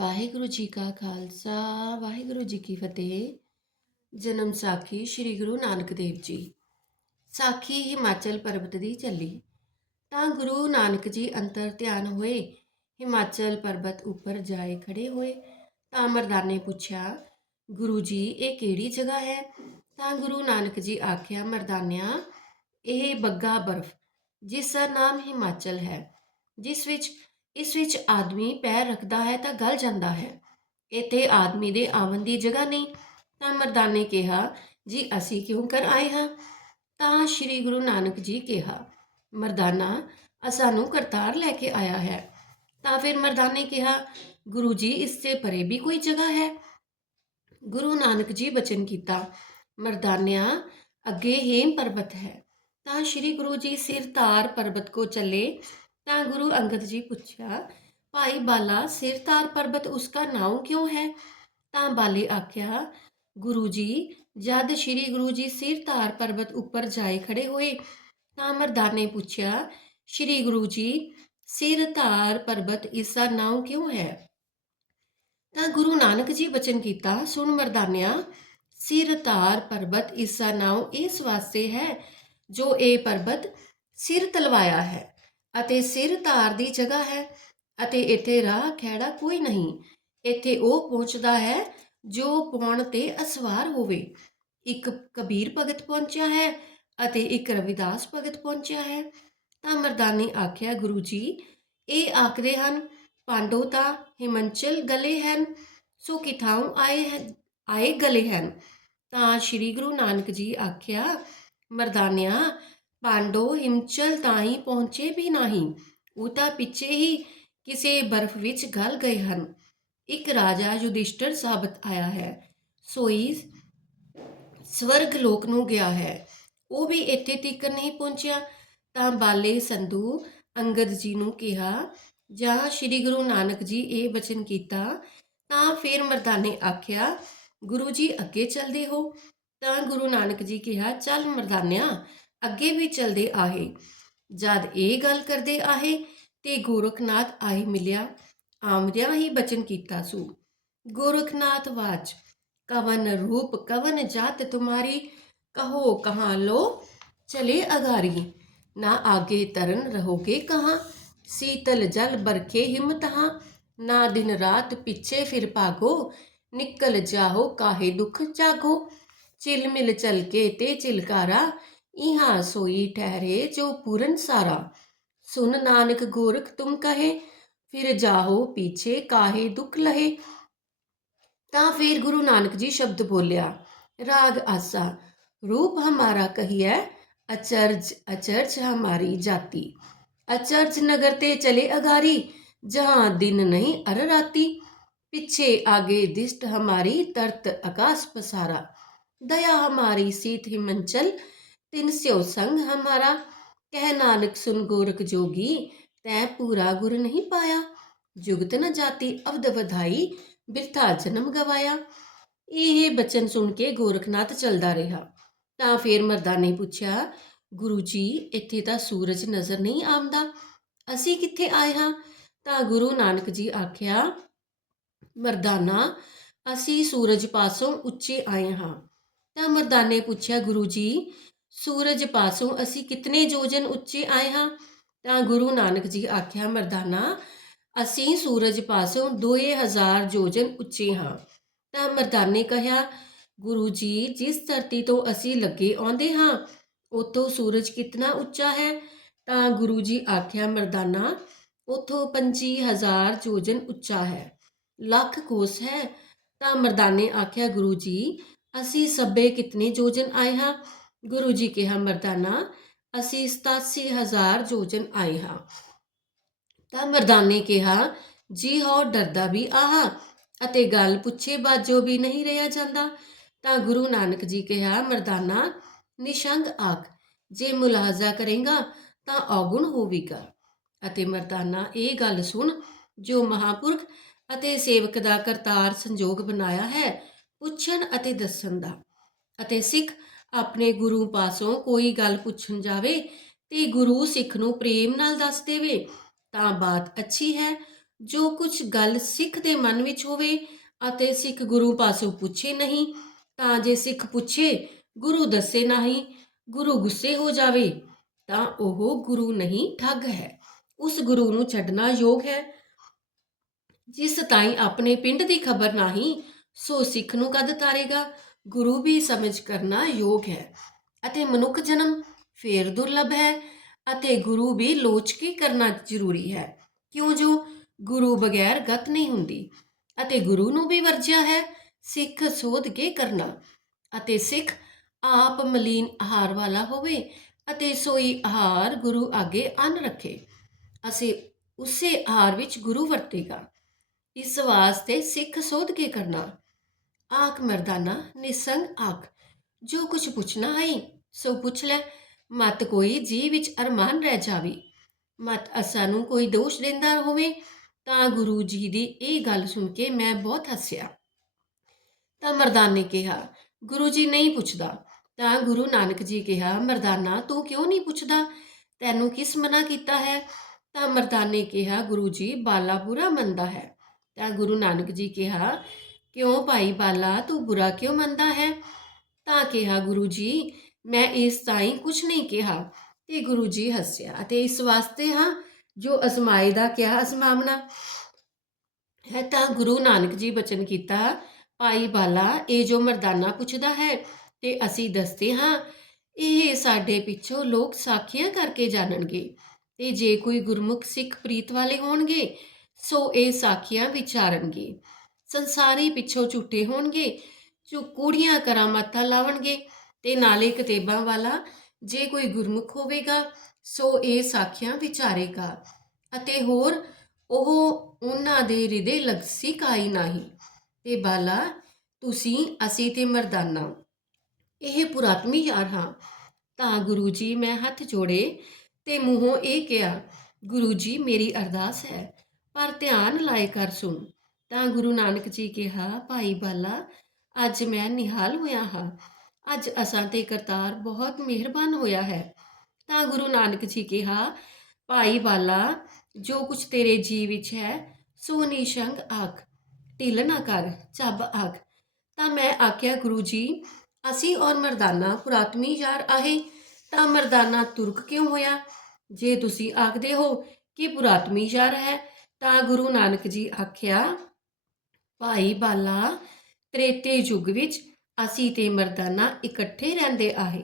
ਵਾਹਿਗੁਰੂ ਜੀ ਕਾ ਖਾਲਸਾ, ਵਾਹਿਗੁਰੂ ਜੀ ਕੀ ਫਤਿਹ। ਜਨਮ ਸਾਖੀ ਸ੍ਰੀ ਗੁਰੂ ਨਾਨਕ ਦੇਵ ਜੀ। ਸਾਖੀ ਹਿਮਾਚਲ ਪਰਬਤ ਦੀ ਚੱਲੀ ਤਾਂ ਗੁਰੂ ਨਾਨਕ ਜੀ ਅੰਤਰ ਧਿਆਨ ਹੋਏ, ਹਿਮਾਚਲ ਪਰਬਤ ਉੱਪਰ ਜਾਏ ਖੜੇ ਹੋਏ। ਤਾਂ ਮਰਦਾਨੇ ਪੁੱਛਿਆ, ਗੁਰੂ ਜੀ, ਇਹ ਕਿਹੜੀ ਜਗ੍ਹਾ ਹੈ? ਤਾਂ ਗੁਰੂ ਨਾਨਕ ਜੀ ਆਖਿਆ, ਮਰਦਾਨਿਆ, ਇਹ ਬੱਗਾ ਬਰਫ, ਜਿਸ ਦਾ ਨਾਮ ਹਿਮਾਚਲ ਹੈ, ਜਿਸ ਵਿੱਚ ਇਸ ਵਿੱਚ ਆਦਮੀ ਪੈਰ ਰੱਖਦਾ ਹੈ ਤਾਂ ਗਲ ਜਾਂਦਾ ਹੈ। ਇੱਥੇ ਆਦਮੀ ਦੇ ਆਵਨ ਦੀ ਜਗ੍ਹਾ ਨਹੀਂ, ਤਾਂ ਮਰਦਾਨੇ ਕਿਹਾ, ਜੀ, ਅਸੀਂ ਕਿਉਂ ਕਰ ਆਏ ਹਾਂ? ਤਾਂ ਸ੍ਰੀ ਗੁਰੂ ਨਾਨਕ ਜੀ ਕਿਹਾ, ਮਰਦਾਨਾ ਅ ਕਰਤਾਰ ਲੈ ਕੇ ਆਇਆ ਹੈ। ਤਾਂ ਫਿਰ ਮਰਦਾਨੇ ਕਿਹਾ, ਗੁਰੂ ਜੀ, ਇਸ ਸੇ ਪਰੇ ਵੀ ਕੋਈ ਜਗ੍ਹਾ ਹੈ? ਗੁਰੂ ਨਾਨਕ ਜੀ ਬਚਨ ਕੀਤਾ, ਮਰਦਾਨਿਆਂ, ਅੱਗੇ ਹੇਮ ਪਰਬਤ ਹੈ। ਤਾਂ ਸ੍ਰੀ ਗੁਰੂ ਜੀ ਸਿਰ ਤਾਰ ਪਰਬਤ ਕੋ ਚੱਲੇ ਤਾਂ ਗੁਰੂ ਅੰਗਦ ਜੀ ਪੁੱਛਿਆ, ਭਾਈ ਬਾਲਾ ਸਿਰ ਤਾਰ ਪਰਬਤ ਉਸਕਾ ਨਾਮ ਕਿਉਂ ਹੈ? ਤਾਂ ਬਾਲੇ ਆਖਿਆ, ਗੁਰੂ ਜੀ, ਜਦ ਸ੍ਰੀ ਗੁਰੂ ਜੀ ਸਿਰ ਤਾਰ ਪਰਬਤ ਉੱਪਰ ਜਾਏ ਖੜੇ ਹੋਏ, ਤਾਂ ਮਰਦਾਨੇ ਪੁੱਛਿਆ, ਸ੍ਰੀ ਗੁਰੂ ਜੀ ਸਿਰ ਤਾਰ ਪਰਬਤ ਇਸ ਦਾ ਨਾਮ ਕਿਉਂ ਹੈ? ਤਾਂ ਗੁਰੂ ਨਾਨਕ ਜੀ ਬਚਨ ਕੀਤਾ, ਸੁਣ ਮਰਦਾਨਿਆ ਸਿਰ ਤਾਰ ਪਰਬਤ ਇਸ ਦਾ ਨਾਮ ਇਸ ਵਾਸਤੇ ਹੈ, ਜੋ ਇਹ ਪਰਬਤ ਸਿਰ ਤਲਵਾਇਆ ਹੈ। ਅਤੇ ਸਿਰ ਧਾਰ ਦੀ ਜਗ੍ਹਾ ਹੈ ਅਤੇ ਇੱਥੇ ਰਾਹ ਖੈੜਾ ਕੋਈ ਨਹੀਂ। ਇੱਥੇ ਉਹ ਪਹੁੰਚਦਾ ਹੈ ਜੋ ਪੌਣ ਤੇ ਅਸਵਾਰ ਹੋਵੇ। ਇੱਕ ਕਬੀਰ ਭਗਤ ਪਹੁੰਚਿਆ ਹੈ ਅਤੇ ਇੱਕ ਰਵਿਦਾਸ ਭਗਤ ਪਹੁੰਚਿਆ ਹੈ। ਤਾਂ ਮਰਦਾਨੇ ਆਖਿਆ, ਗੁਰੂ ਜੀ, ਇਹ ਆਖਦੇ ਹਨ, ਪਾਂਡੋ ਤਾਂ ਹਿਮੰਚਲ ਗਲੇ ਹਨ, ਸੋ ਕਿਥਾਉ ਆਏ ਆਏ ਗਲੇ ਹਨ? ਤਾਂ ਸ੍ਰੀ ਗੁਰੂ ਨਾਨਕ ਜੀ ਆਖਿਆ, ਮਰਦਾਨਿਆ ਪਾਂਡੋ ਹਿਮਚਲ ਤਾਈਂ ਪਹੁੰਚੇ ਵੀ ਨਹੀਂ। ਉਹ ਤਾਂ ਪਿੱਛੇ ਹੀ ਕਿਸੇ ਬਰਫ਼ ਵਿੱਚ ਗਲ ਗਏ ਹਨ। ਇੱਕ ਰਾਜਾ ਯੁਧਿਸ਼ਟਰ ਸਾਬਤ ਆਇਆ ਹੈ। ਸੋਈ ਸਵਰਗ ਲੋਕ ਨੂੰ ਗਿਆ ਹੈ। ਉਹ ਵੀ ਇੱਥੇ ਤੀਕ ਨਹੀਂ ਪਹੁੰਚਿਆ। ਤਾਂ ਬਾਲੇ ਸੰਧੂ ਅੰਗਦ ਜੀ ਨੂੰ ਕਿਹਾ, ਜਾਂ ਸ੍ਰੀ ਗੁਰੂ ਨਾਨਕ ਜੀ ਇਹ ਬਚਨ ਕੀਤਾ? ਤਾਂ ਫਿਰ ਮਰਦਾਨੇ ਆਖਿਆ, ਗੁਰੂ ਜੀ ਅੱਗੇ ਚਲਦੇ ਹੋ। ਤਾਂ ਗੁਰੂ ਨਾਨਕ ਜੀ ਕਿਹਾ, ਚੱਲ ਮਰਦਾਨਿਆ ਅੱਗੇ ਵੀ ਚਲਦੇ ਆਹੇ। ਜਦ ਇਹ ਗੱਲ ਕਰਦੇ ਆਹੇ ਤੇ ਗੋਰਖਨਾਥ ਆਏ ਮਿਲਿਆ, ਆਮਦਿਆਂ ਹੀ ਬਚਨ ਕੀਤਾ ਸੂ। ਗੋਰਖਨਾਥ ਵਾਚ, ਕਵਨ ਰੂਪ ਕਵਨ ਜਾਤ ਤੁਮਾਰੀ, ਕਹੋ ਕਹਾਂ ਲੋ ਚਲੇ ਅਗਾਰੀ। ਨਾ ਆਗੇ ਤਰਨ ਰਹੋਗੇ ਕਹਾਂ, ਸੀਤਲ ਜਲ ਬਰਖੇ ਹਿੰਮਤ ਨਾ ਦਿਨ ਰਾਤ ਪਿੱਛੇ ਫਿਰ ਭਾਗੋ, ਨਿਕਲ ਜਾਹੋ ਕਾਹੇ ਦੁਖ ਜਾਗੋ। ਚਿਲ ਮਿਲ ਚਲ ਕੇ ਤੇ ਚਿਲਕਾਰਾ ਇਹਾਂ ਸੋਈ ਠਹਿਰੇ ਜੋ ਪੂਰਨ ਸਾਰਾ ਸੁਨ ਨਾਨਕ ਗੋਰਖ ਤੁਮ ਕਹੇ ਫਿਰ ਜਾਹੋ ਪੀਛੇ ਕਾਹੇ ਦੁਖ ਲਹੇ ਤਾਂ ਫਿਰ ਗੁਰੂ ਨਾਨਕ ਜੀ ਸ਼ਬਦ ਬੋਲਿਆ ਰਾਗ ਆਸਾ ਰੂਪ ਹਮਾਰਾ ਕਹੀਐ ਅਚਰਜ ਅਚਰਜ ਹਮਾਰੀ ਜਾਤੀ ਅਚਰਜ ਨਗਰ ਤੇ ਚਲੇ ਅਗਾਰੀ ਜਹਾਂ ਦਿਨ ਨਹੀਂ ਅਰ ਰਾਤੀ ਪਿੱਛੇ ਆਗੇ ਦਿਸ਼ਟ ਹਮਾਰੀ ਤਰਤ ਆਕਾਸ਼ ਪਸਾਰਾ दया हमारी सीत हिमंचल ਤਿੰਨ ਸਿਉ ਸੰਗ ਹਮਾਰਾ ਕਹਿ ਨਾਨਕ ਸੁਨ ਗੋਰਖ ਜੋਗੀ, ਤੈ ਪੂਰਾ ਗੁਰ ਨਹੀਂ ਪਾਇਆ। ਜੁਗਤ ਨ ਜਾਤੀ ਅਵਦ ਵਧਾਈ, ਬਿਰਥਾ ਜਨਮ ਗਵਾਇਆ। ਇਹ ਬਚਨ ਸੁਣ ਕੇ ਗੋਰਖਨਾਥ ਚਲਦਾ ਰਿਹਾ। ਤਾਂ ਫੇਰ ਮਰਦਾਨੇ ਪੁੱਛਿਆ, ਗੁਰੂ ਜੀ, ਇੱਥੇ ਤਾਂ ਸੂਰਜ ਨਜ਼ਰ ਨਹੀਂ ਆਉਂਦਾ। ਅਸੀਂ ਕਿੱਥੇ ਆਏ ਹਾਂ? ਤਾਂ ਗੁਰੂ ਨਾਨਕ ਜੀ ਆਖਿਆ ਮਰਦਾਨਾ ਅਸੀਂ ਸੂਰਜ ਪਾਸੋਂ ਉੱਚੇ ਆਏ ਹਾਂ। ਤਾਂ ਮਰਦਾਨੇ ਪੁੱਛਿਆ, ਗੁਰੂ ਜੀ ਸੂਰਜ ਪਾਸੋਂ ਅਸੀਂ ਕਿਤਨੇ ਜੋਜਨ ਉੱਚੇ ਆਏ ਹਾਂ? ਤਾਂ ਗੁਰੂ ਨਾਨਕ ਜੀ ਆਖਿਆ, ਮਰਦਾਨਾ, ਅਸੀਂ ਸੂਰਜ ਪਾਸੋਂ 2000 ਜੋਜਨ ਉੱਚੇ ਹਾਂ। ਤਾਂ ਮਰਦਾਨੇ ਕਹਿਆ ਗੁਰੂ ਜੀ, ਜਿਸ ਧਰਤੀ ਤੋਂ ਅਸੀਂ ਲੱਗੇ ਆਉਂਦੇ ਹਾਂ ਉਤੋਂ ਸੂਰਜ ਕਿਤਨਾ ਉੱਚਾ ਹੈ? ਤਾਂ ਗੁਰੂ ਜੀ ਆਖਿਆ, ਮਰਦਾਨਾ, ਉਥੋਂ 25000 ਜੋਜਨ ਉੱਚਾ ਹੈ। ਲੱਖ ਕੋਸ ਹੈ। ਤਾਂ ਮਰਦਾਨੇ ਆਖਿਆ, ਗੁਰੂ ਜੀ, ਅਸੀਂ ਸਭੇ ਕਿਤਨੇ ਜੋਜਨ ਆਏ ਹਾਂ? ਗੁਰੂ ਜੀ ਕਿਹਾ, ਮਰਦਾਨਾ, ਅਸੀਂ 87000 ਜੋਜਨ ਆਏ ਹਾਂ। ਤਾਂ ਮਰਦਾਨੇ ਕਿਹਾ, ਜੀ ਹੋ ਡਰਦਾ ਵੀ ਆਹਾ ਅਤੇ ਗੱਲ ਪੁੱਛੇ ਬਾਜੋ ਵੀ ਨਹੀਂ ਰਿਹਾ ਜਾਂਦਾ। ਤਾਂ ਗੁਰੂ ਨਾਨਕ ਜੀ ਕਿਹਾ, ਮਰਦਾਨਾ, ਨਿਸ਼ੰਗ ਆਖ, ਜੇ ਮੁਲਾਜ਼ਾ ਕਰੇਗਾ ਤਾਂ ਔਗੁਣ ਹੋਵੇਗਾ। ਅਤੇ ਮਰਦਾਨਾ, ਇਹ ਗੱਲ ਸੁਣ, ਜੋ ਮਹਾਪੁਰਖ ਅਤੇ ਸੇਵਕ ਦਾ ਕਰਤਾਰ ਸੰਜੋਗ ਬਣਾਇਆ ਹੈ, ਪੁੱਛਣ ਅਤੇ ਦੱਸਣ ਦਾ। ਅਤੇ ਸਿੱਖ ਆਪਣੇ ਗੁਰੂ ਪਾਸੋਂ ਕੋਈ ਗੱਲ ਪੁੱਛਣ ਜਾਵੇ ਤੇ ਗੁਰੂ ਸਿੱਖ ਨੂੰ ਪ੍ਰੇਮ ਨਾਲ ਦੱਸ ਦੇਵੇ, ਤਾਂ ਬਾਤ ਅੱਛੀ ਹੈ। ਜੋ ਕੁਝ ਗੱਲ ਸਿੱਖ ਦੇ ਮਨ ਵਿੱਚ ਹੋਵੇ ਅਤੇ ਸਿੱਖ ਗੁਰੂ ਪਾਸੋਂ ਪੁੱਛੇ ਨਹੀਂ, ਤਾਂ ਜੇ ਸਿੱਖ ਪੁੱਛੇ, ਗੁਰੂ ਦੱਸੇ ਨਹੀਂ, ਗੁਰੂ ਗੁੱਸੇ ਹੋ ਜਾਵੇ, ਤਾਂ ਉਹ ਗੁਰੂ ਨਹੀਂ ਠੱਗ ਹੈ। ਉਸ ਗੁਰੂ ਨੂੰ ਛੱਡਣਾ ਯੋਗ ਹੈ। ਜਿਸ ਤਾਈਂ ਆਪਣੇ ਪਿੰਡ ਦੀ ਖਬਰ ਨਹੀਂ, ਸੋ ਸਿੱਖ ਨੂੰ ਕਦ ਤਾਰੇਗਾ? ਗੁਰੂ ਵੀ ਸਮਝ ਕਰਨਾ ਯੋਗ ਹੈ ਅਤੇ ਮਨੁੱਖ ਜਨਮ ਫੇਰ ਦੁਰਲਭ ਹੈ ਅਤੇ ਗੁਰੂ ਵੀ ਲੋਚ ਕੇ ਕਰਨਾ ਜ਼ਰੂਰੀ ਹੈ, ਕਿਉਂ ਜੋ ਗੁਰੂ ਬਗੈਰ ਗਤ ਨਹੀਂ ਹੁੰਦੀ ਅਤੇ ਗੁਰੂ ਨੂੰ ਵੀ ਵਰਜਿਆ ਹੈ ਸਿੱਖ ਸੋਧ ਕੇ ਕਰਨਾ ਅਤੇ ਸਿੱਖ ਆਪ ਮਲੀਨ ਆਹਾਰ ਵਾਲਾ ਹੋਵੇ ਅਤੇ ਸੋਈ ਆਹਾਰ ਗੁਰੂ ਅੱਗੇ ਅੰਨ ਰੱਖੇ, ਅਸੀਂ ਉਸੇ ਆਹਾਰ ਵਿੱਚ ਗੁਰੂ ਵਰਤੇਗਾ। ਇਸ ਵਾਸਤੇ ਸਿੱਖ ਸੋਧ ਕੇ ਕਰਨਾ ਆਖ ਮਰਦਾਨਾ, ਨਿਸੰਗ ਆਖ, ਜੋ ਕੁਝ ਪੁੱਛਣਾ ਹੈ ਸੋ ਪੁੱਛ ਲੈ, ਮਤ ਕੋਈ ਜੀ ਵਿੱਚ ਅਰਮਾਨ ਰਹਿ ਜਾਵੇ। ਮਤ ਅਸਾਂ ਨੂੰ ਕੋਈ ਦੋਸ਼ ਦਿੰਦਾ ਹੋਵੇ, ਤਾਂ ਗੁਰੂ ਜੀ ਦੀ ਇਹ ਗੱਲ ਸੁਣ ਕੇ ਮੈਂ ਬਹੁਤ ਹੱਸਿਆ। ਤਾਂ ਮਰਦਾਨ ਨੇ ਕਿਹਾ, ਗੁਰੂ ਜੀ ਨਹੀਂ ਪੁੱਛਦਾ। ਤਾਂ ਗੁਰੂ ਨਾਨਕ ਜੀ ਕਿਹਾ, ਮਰਦਾਨਾ, ਤੂੰ ਕਿਉਂ ਨਹੀਂ ਪੁੱਛਦਾ? ਤੈਨੂੰ ਕਿਸ ਮਨਾ ਕੀਤਾ ਹੈ? ਤਾਂ ਮਰਦਾਨ ਨੇ ਕਿਹਾ, ਗੁਰੂ ਜੀ, ਬਾਲਾ ਬੁਰਾ ਮੰਨਦਾ ਹੈ। ਤਾਂ ਗੁਰੂ ਨਾਨਕ ਜੀ ਕਿਹਾ ਕਿਉਂ ਭਾਈ ਬਾਲਾ, ਤੂੰ ਬੁਰਾ ਕਿਉਂ ਮੰਨਦਾ ਹੈ? ਤਾਂ ਕਿਹਾ ਗੁਰੂ ਜੀ, ਮੈਂ ਇਸ ਤਾਈਂ ਕੁਝ ਨਹੀਂ ਕਿਹਾ। ਤੇ ਗੁਰੂ ਜੀ ਹੱਸਿਆ ਅਤੇ ਇਸ ਵਾਸਤੇ ਹਾਂ, ਜੋ ਅਜ਼ਮਾਏ ਦਾ ਕਿਹਾ ਅਜ਼ਮਾਵਣਾ। ਹੈ ਤਾਂ ਗੁਰੂ ਨਾਨਕ ਜੀ ਬਚਨ ਕੀਤਾ, ਭਾਈ ਬਾਲਾ, ਇਹ ਜੋ ਮਰਦਾਨਾ ਪੁੱਛਦਾ ਹੈ, ਤੇ ਅਸੀਂ ਦੱਸਦੇ ਹਾਂ, ਇਹ ਸਾਡੇ ਪਿੱਛੋਂ ਲੋਕ ਸਾਖੀਆਂ ਕਰਕੇ ਜਾਣਨਗੇ। ਤੇ ਜੇ ਕੋਈ ਗੁਰਮੁਖ ਸਿੱਖ ਪ੍ਰੀਤ ਵਾਲੇ ਹੋਣਗੇ, ਸੋ ਇਹ ਸਾਖੀਆਂ ਵਿਚਾਰਨਗੇ। ਸੰਸਾਰੀ ਪਿੱਛੋਂ ਝੂਠੇ ਹੋਣਗੇ ਜੋ ਕੂੜੀਆਂ ਕਰਾਮਾਤਾਂ ਲਾਵਣਗੇ ਤੇ ਨਾਲੇ ਕਿਤਾਬਾਂ ਵਾਲਾ ਜੇ ਕੋਈ ਗੁਰਮੁਖ ਹੋਵੇਗਾ, ਸੋ ਇਹ ਸਾਖੀਆਂ ਵਿਚਾਰੇਗਾ। ਅਤੇ ਹੋਰ, ਉਹ ਉਹਨਾਂ ਦੇ ਹਿਰਦੇ ਲਗਸੀ ਕਾਈ ਨਹੀਂ। ਤੇ ਬਾਲਾ, ਤੁਸੀਂ, ਅਸੀਂ ਤੇ ਮਰਦਾਨਾ। ਇਹ ਪੁਰਾਤਮੀ ਯਾਰ ਹਾਂ। ਤਾਂ ਗੁਰੂ ਜੀ ਮੈਂ ਹੱਥ ਜੋੜੇ ਤੇ ਮੂੰਹੋਂ ਇਹ ਕਿਹਾ, ਗੁਰੂ ਜੀ, ਮੇਰੀ ਅਰਦਾਸ ਹੈ, ਪਰ ਧਿਆਨ ਲਾਏ ਕਰ ਸੁਣ। ਤਾਂ ਗੁਰੂ ਨਾਨਕ ਜੀ ਕਿਹਾ, ਭਾਈ ਬਾਲਾ, ਅੱਜ ਮੈਂ ਨਿਹਾਲ ਹੋਇਆ ਹਾਂ। ਅੱਜ ਅਸਾਂ ਤੇ ਕਰਤਾਰ ਬਹੁਤ ਮਿਹਰਬਾਨ ਹੋਇਆ ਹੈ। ਤਾਂ ਗੁਰੂ ਨਾਨਕ ਜੀ ਕਿਹਾ, ਭਾਈ ਬਾਲਾ, ਜੋ ਕੁਛ ਤੇਰੇ ਜੀ ਵਿੱਚ ਹੈ, ਸੋ ਨਿਸ਼ੰਗ ਆਖ, ਢਿੱਲ ਨਾ ਕਰ ਚੱਬ ਆਖ। ਤਾਂ ਮੈਂ ਆਖਿਆ, ਗੁਰੂ ਜੀ, ਅਸੀਂ ਔਰ ਮਰਦਾਨਾ ਪੁਰਾਤਮੀ ਯਾਰ ਆਹੇ, ਤਾਂ ਮਰਦਾਨਾ ਤੁਰਕ ਕਿਉਂ ਹੋਇਆ? ਜੇ ਤੁਸੀਂ ਆਖਦੇ ਹੋ ਕਿ ਪੁਰਾਤਮੀ ਯਾਰ ਹੈ, ਤਾਂ ਗੁਰੂ ਨਾਨਕ ਜੀ ਆਖਿਆ ਭਾਈ ਬਾਲਾ, ਤ੍ਰੇਤੇ ਯੁੱਗ ਵਿੱਚ ਅਸੀਂ ਤੇ ਮਰਦਾਨਾ ਇਕੱਠੇ ਰਹਿੰਦੇ ਆਹੇ,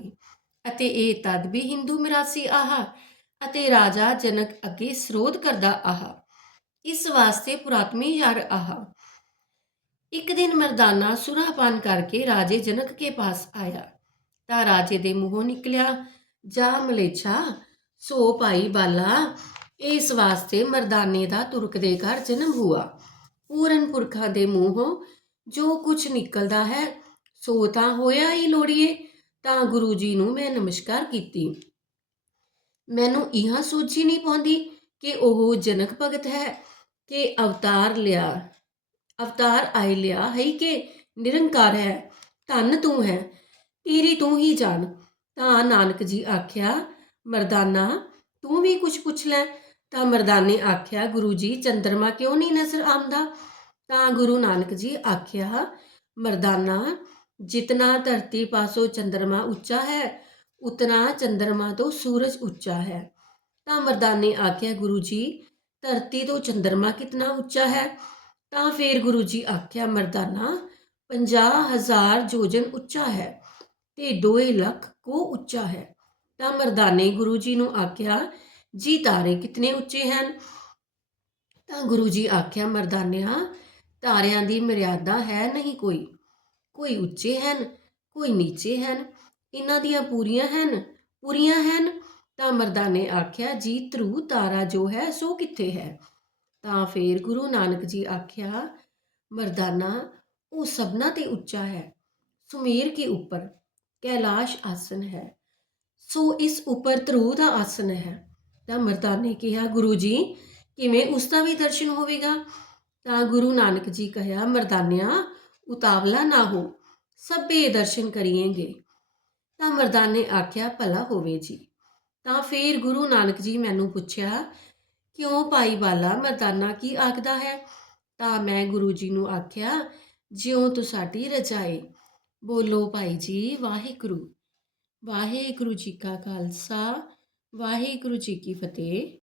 ਅਤੇ ਇਹ ਤਦ ਵੀ ਹਿੰਦੂ ਮਿਰਾਸੀ ਆਹਾ ਅਤੇ ਰਾਜਾ ਜਨਕ ਅੱਗੇ ਸਰੋਧ ਕਰਦਾ ਆਹਾ। ਇਸ ਵਾਸਤੇ ਪੁਰਾਤਮੀ ਯਾਰ ਆਹਾ। ਇੱਕ ਦਿਨ ਮਰਦਾਨਾ ਸੁਰਾਪਾਨ ਕਰਕੇ ਰਾਜੇ ਜਨਕ ਕੇ ਪਾਸ ਆਇਆ। ਤਾਂ ਰਾਜੇ ਦੇ ਮੂੰਹੋਂ ਨਿਕਲਿਆ, ਜਾ ਮਲੇਛਾ, ਸੋ ਭਾਈ ਬਾਲਾ, ਇਸ ਵਾਸਤੇ ਮਰਦਾਨੇ ਦਾ ਤੁਰਕ ਦੇ ਘਰ ਜਨਮ ਹੁਆ। ਪੂਰਨ ਪੁਰਖਾਂ ਦੇ ਮੂੰਹੋਂ ਜੋ ਕੁਝ ਨਿਕਲਦਾ ਹੈ, ਸੋ ਤਾਂ ਹੋਇਆ ਹੀ ਲੋੜੀਏ, ਤਾਂ ਗੁਰੂ ਜੀ ਨੂੰ ਮੈਂ ਨਮਸਕਾਰ ਕੀਤੀ। ਮੈਨੂੰ ਇਹਾਂ ਸੋਚੀ ਨਹੀਂ ਪਾਉਂਦੀ ਕਿ ਉਹ ਜਨਕ ਭਗਤ ਹੈ ਕਿ ਅਵਤਾਰ ਲਿਆ, ਅਵਤਾਰ ਆਇ ਲਿਆ ਹੈ ਕਿ ਨਿਰੰਕਾਰ ਹੈ, ਧੰਨ ਤੂੰ ਹੈ, ਤੇਰੀ ਤੂੰ ਹੀ ਜਾਣ ਤਾਂ ਨਾਨਕ ਜੀ ਆਖਿਆ, ਮਰਦਾਨਾ, ਤੂੰ ਵੀ ਕੁਝ ਪੁੱਛ ਲੈ ਤਾਂ ਮਰਦਾਨੇ ਆਖਿਆ, ਗੁਰੂ ਜੀ, ਚੰਦਰਮਾ ਕਿਉਂ ਨਹੀਂ ਨਜ਼ਰ ਆਉਂਦਾ? ਤਾਂ ਗੁਰੂ ਨਾਨਕ ਜੀ ਆਖਿਆ, ਮਰਦਾਨਾ, ਜਿਤਨਾ ਧਰਤੀ ਪਾਸੋਂ ਚੰਦਰਮਾ ਉੱਚਾ ਹੈ, ਉਤਨਾ ਚੰਦਰਮਾ ਤੋਂ ਸੂਰਜ ਉੱਚਾ ਹੈ। ਤਾਂ ਮਰਦਾਨੇ ਆਖਿਆ, ਗੁਰੂ ਜੀ, ਧਰਤੀ ਤੋਂ ਚੰਦਰਮਾ ਕਿਤਨਾ ਉੱਚਾ ਹੈ? ਤਾਂ ਫੇਰ ਗੁਰੂ ਜੀ ਆਖਿਆ, ਮਰਦਾਨਾ 50000 ਜੋਜਨ ਉੱਚਾ ਹੈ ਤੇ 2 ਲੱਖ ਕੋ ਉੱਚਾ ਹੈ। ਤਾਂ ਮਰਦਾਨੇ ਗੁਰੂ ਜੀ ਨੂੰ ਆਖਿਆ ਜੀ ਤਾਰੇ ਕਿਤਨੇ ਉੱਚੇ ਹਨ? ਤਾਂ ਗੁਰੂ ਜੀ ਆਖਿਆ, ਮਰਦਾਨਿਆਂ, ਤਾਰਿਆਂ ਦੀ ਮਰਿਆਦਾ ਹੈ ਨਹੀਂ ਕੋਈ। ਕੋਈ ਉੱਚੇ ਹਨ, ਕੋਈ ਨੀਚੇ ਹਨ, ਇਹਨਾਂ ਦੀਆਂ ਪੂਰੀਆਂ ਹਨ ਪੂਰੀਆਂ ਹਨ? ਤਾਂ ਮਰਦਾਨੇ ਆਖਿਆ, ਜੀ ਧਰੂ ਤਾਰਾ ਜੋ ਹੈ, ਸੋ ਕਿੱਥੇ ਹੈ? ਤਾਂ ਫੇਰ ਗੁਰੂ ਨਾਨਕ ਜੀ ਆਖਿਆ, ਮਰਦਾਨਾ, ਉਹ ਸਭਨਾ ਤੇ ਉੱਚਾ ਹੈ, ਸੁਮੇਰ ਕੇ ਉੱਪਰ, ਕੈਲਾਸ਼ ਆਸਨ ਹੈ। ਸੋ ਇਸ ਉੱਪਰ ਧਰੂ ਦਾ ਆਸਨ ਹੈ। ਤਾਂ ਮਰਦਾਨੇ ਕਿਹਾ, ਗੁਰੂ ਜੀ, ਕਿਵੇਂ ਉਸ ਦਾ ਵੀ ਦਰਸ਼ਨ ਹੋਵੇਗਾ? ਤਾਂ ਗੁਰੂ ਨਾਨਕ ਜੀ ਕਹਿਆ, ਮਰਦਾਨਿਆ, ਉਤਾਵਲਾ ਨਾ ਹੋ, ਸਭੇ ਦਰਸ਼ਨ ਕਰੀਏਗੇ। ਤਾਂ ਮਰਦਾਨੇ ਆਖਿਆ, ਭਲਾ ਹੋਵੇ ਜੀ। ਤਾਂ ਫੇਰ ਗੁਰੂ ਨਾਨਕ ਜੀ ਮੈਨੂੰ ਪੁੱਛਿਆ, ਕਿਉਂ ਭਾਈ ਵਾਲਾ ਮਰਦਾਨਾ ਕੀ ਆਖਦਾ ਹੈ? ਤਾਂ ਮੈਂ ਗੁਰੂ ਜੀ ਨੂੰ ਆਖਿਆ, ਜਿਉਂ ਤੂੰ ਸਾਡੀ ਰਜਾਏ, ਬੋਲੋ ਭਾਈ ਜੀ ਵਾਹਿਗੁਰੂ। ਵਾਹਿਗੁਰੂ ਜੀ ਕਾ ਖਾਲਸਾ ਵਾਹਿਗੁਰੂ ਜੀ ਕੀ ਫਤਿਹ।